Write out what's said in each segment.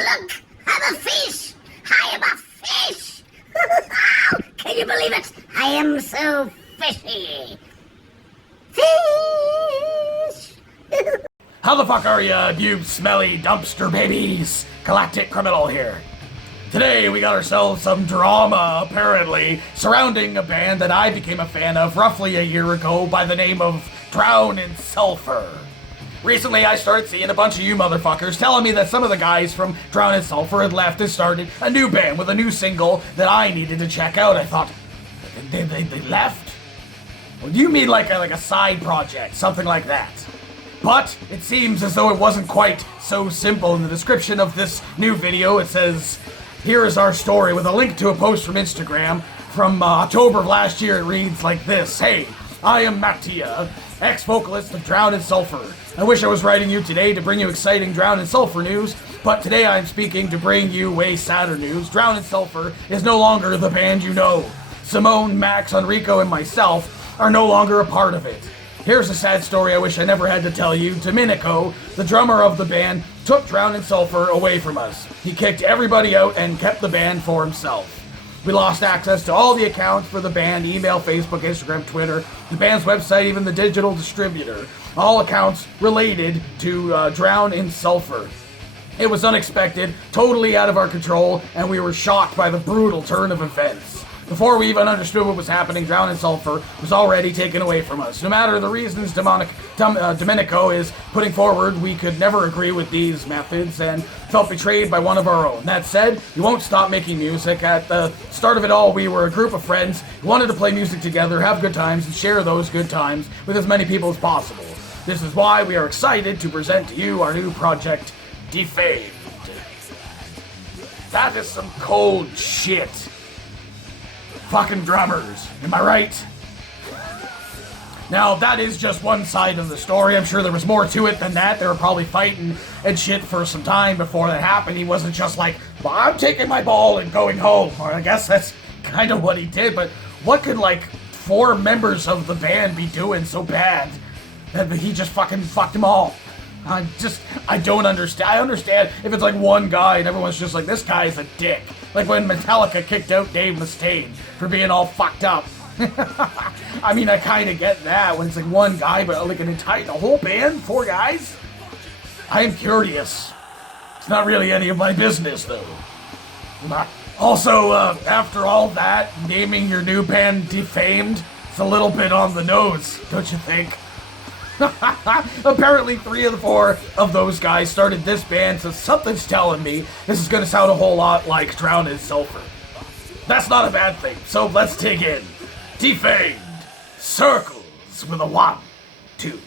look! I'm a fish! I am a fish! Can you believe it? I am so fishy! Fish! How the fuck are ya, you smelly dumpster babies? Galactic Criminal here. Today we got ourselves some drama, apparently, surrounding a band that I became a fan of roughly a year ago by the name of Drown in Sulfur. Recently I started seeing a bunch of you motherfuckers telling me that some of the guys from Drown in Sulfur had left and started a new band with a new single that I needed to check out. I thought, they left? Well, do you mean like a side project, something like that? But it seems as though it wasn't quite so simple. In the description of this new video, it says, "Here is our story," with a link to a post from Instagram from October of last year. It reads like this: "Hey, I am Mattia, ex-vocalist of Drown in Sulfur. I wish I was writing you today to bring you exciting Drown in Sulfur news, but today I am speaking to bring you way sadder news. Drown in Sulfur is no longer the band you know. Simone, Max, Enrico, and myself are no longer a part of it. Here's a sad story I wish I never had to tell you. Domenico, the drummer of the band, took Drown in Sulfur away from us. He kicked everybody out and kept the band for himself. We lost access to all the accounts for the band, email, Facebook, Instagram, Twitter, the band's website, even the digital distributor. All accounts related to Drown in Sulfur. It was unexpected, totally out of our control, and we were shocked by the brutal turn of events. Before we even understood what was happening, Drown in Sulfur was already taken away from us. No matter the reasons Domenico is putting forward, we could never agree with these methods and felt betrayed by one of our own. That said, we won't stop making music. At the start of it all, we were a group of friends who wanted to play music together, have good times, and share those good times with as many people as possible. This is why we are excited to present to you our new project, Defamed." That is some cold shit. Fucking drummers, am I right? Now, that is just one side of the story. I'm sure there was more to it than that. They were probably fighting and shit for some time before that happened. He wasn't just like, well, I'm taking my ball and going home. Or I guess that's kind of what he did, but what could, like, 4 members of the band be doing so bad that he just fucking fucked them all? I don't understand. I understand if it's like one guy and everyone's just like, this guy's a dick. Like when Metallica kicked out Dave Mustaine for being all fucked up. I mean, I kind of get that when it's like one guy, but like a whole band, 4 guys? I am curious. It's not really any of my business, though. Also, after all that, naming your new band Defamed, it's a little bit on the nose, don't you think? Apparently 3 of the 4 of those guys started this band, so something's telling me this is going to sound a whole lot like Drown in Sulfur. That's not a bad thing, so let's dig in. Defamed. Circles with a 1, 2.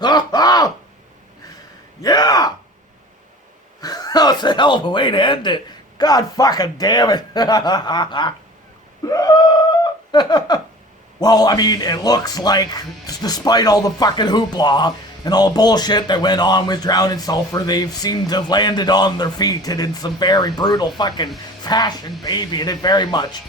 Yeah! That's a hell of a way to end it. God fucking damn it. Well, I mean, it looks like, despite all the fucking hoopla and all the bullshit that went on with Drowned in Sulfur, they've seemed to have landed on their feet and in some very brutal fucking fashion, baby. And it very much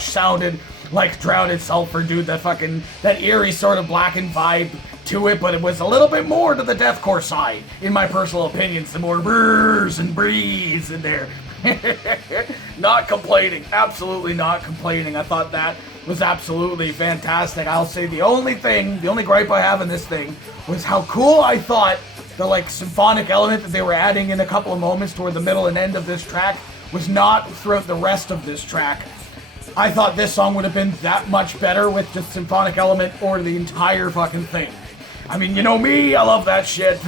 sounded like Drowned in Sulfur, dude. That eerie sort of blackened vibe to it, but it was a little bit more to the deathcore side, in my personal opinion. Some more brrrs and breeze in there. Not complaining, absolutely not complaining. I thought that was absolutely fantastic. I'll say the only gripe I have in this thing was how cool I thought the like symphonic element that they were adding in a couple of moments toward the middle and end of this track was not throughout the rest of this track. I thought this song would have been that much better with just symphonic element or the entire fucking thing. I mean, you know me, I love that shit.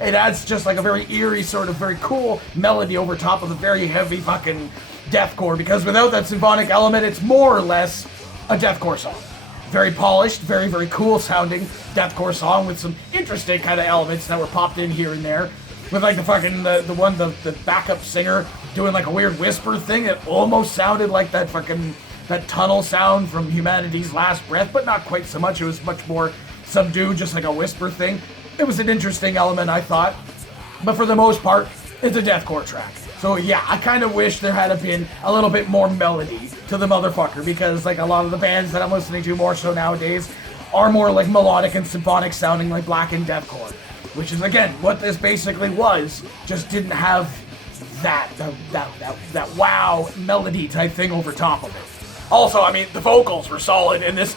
It adds just like a very eerie, sort of very cool melody over top of the very heavy fucking deathcore, because without that symphonic element, it's more or less a deathcore song. Very polished, very, very cool sounding deathcore song with some interesting kind of elements that were popped in here and there. With like the backup singer doing like a weird whisper thing that almost sounded like that tunnel sound from Humanity's Last Breath, but not quite so much. It was much more subdued, just like a whisper thing. It was an interesting element, I thought. But for the most part, it's a deathcore track. So yeah, I kind of wish there had been a little bit more melody to the motherfucker, because like a lot of the bands that I'm listening to more so nowadays are more like melodic and symphonic sounding, like blackened deathcore. Which is again what this basically was, just didn't have that wow melody type thing over top of it. Also, I mean, the vocals were solid in this,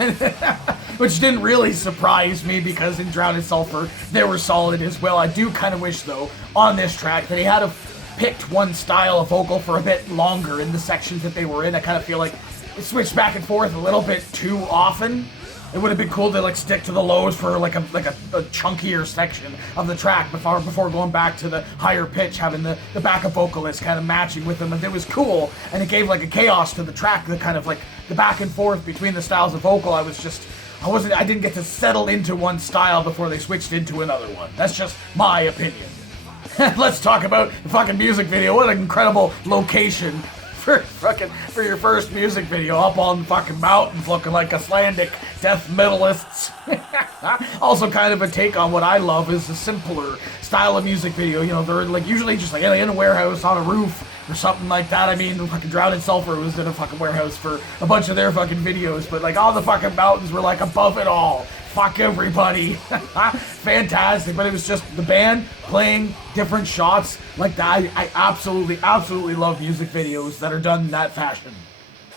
which didn't really surprise me, because in Drowned in Sulfur, they were solid as well. I do kind of wish, though, on this track, that he had picked one style of vocal for a bit longer in the sections that they were in. I kind of feel like it switched back and forth a little bit too often. It would have been cool to like stick to the lows for like a chunkier section of the track before going back to the higher pitch, having the backup vocalist kind of matching with them. And it was cool, and it gave like a chaos to the track, the kind of like the back and forth between the styles of vocal. I didn't get to settle into one style before they switched into another one. That's just my opinion. Let's talk about the fucking music video. What an incredible location for your first music video, up on fucking mountains looking like Icelandic death metalists. Also kind of a take on what I love is a simpler style of music video. You know, they're like usually just like in a warehouse on a roof or something like that. I mean, fucking Drowned in Sulfur was in a fucking warehouse for a bunch of their fucking videos, but like all the fucking mountains were like above it all. Fuck everybody. Fantastic. But it was just the band playing different shots like that. I absolutely love music videos that are done in that fashion.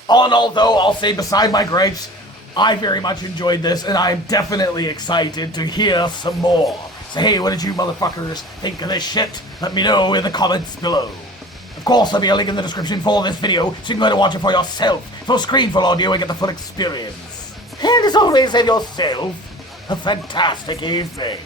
All in all, though, I'll say beside my gripes, I very much enjoyed this, and I'm definitely excited to hear some more. So hey, what did you motherfuckers think of this shit? Let me know in the comments below. Of course, there'll be a link in the description for this video, so you can go ahead and watch it for yourself. For screenful audio and get the full experience. And as always, have yourself a fantastic evening.